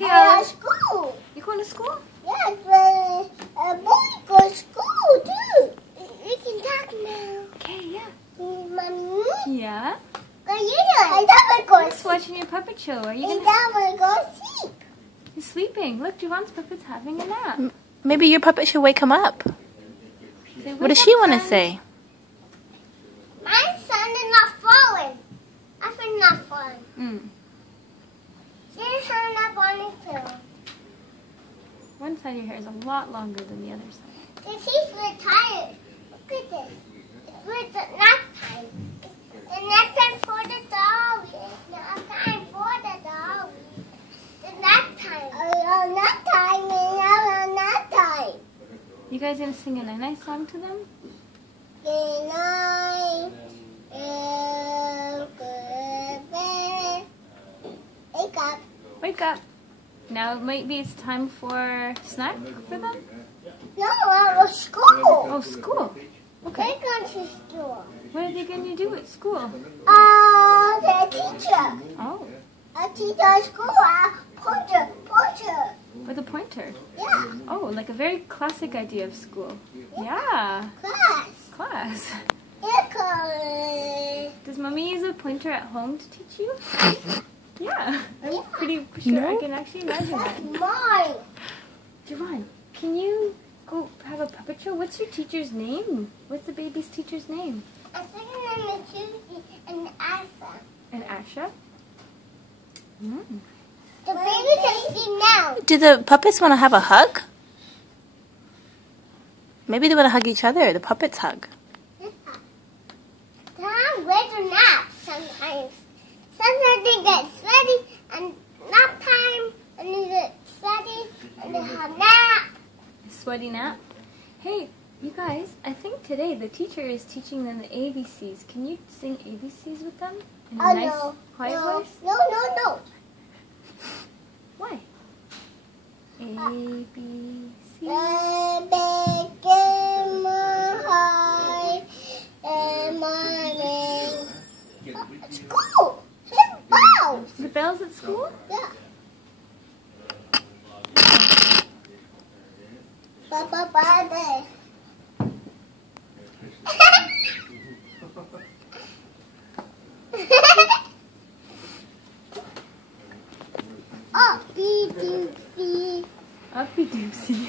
Okay, school. You going to school? Yes, but boy go to school too. We can talk now. Okay, yeah. Mommy? Yeah? What are you doing? I never go Just sleep. watching your puppet show. Are you I gonna... never go sleep. He's sleeping. Look, Javan's puppet's having a nap. Maybe your puppet should wake him up. Say, What "Wake does she up, want to son." say? My son is not falling. I feel not falling. She's hung up on it too. One side of your hair is a lot longer than the other side. She's retired. Look at this. It's with the nap time. It's nap time for the dog. It's nap time for the dog. The nap time. Nap time. Nap time. You guys gonna sing a nice song to them? Good night. Goodbye. Wake up. Wake up. Now maybe it's time for snack for them? No, I was school. Oh, school. Okay. They're going to school. What are they going to do at school? The teacher. Oh, A teacher at school. Pointer. with a pointer. Yeah. Oh, like a very classic idea of school. Yeah. Class. Echo. Does Mommy use a pointer at home to teach you? Yeah. I'm pretty sure I can actually imagine that. Mine. Javan, can you go have a puppet show? What's your teacher's name? What's the baby's teacher's name? I think her name is Susie and Asa. And Asha? The baby can see now. Do the puppets want to have a hug? Maybe they want to hug each other. The puppets hug. They have regular naps sometimes. Sometimes they get sweaty and nap time, and they get sweaty and they have nap. Sweaty nap? Hey, you guys, I think today the teacher is teaching them the ABCs. Can you sing ABCs with them? In a nice, quiet voice? No. Why? A, B, C. School. Hit bells. The bells at school? Yeah. Bye. Oh, be doopy. Uppy doopsy.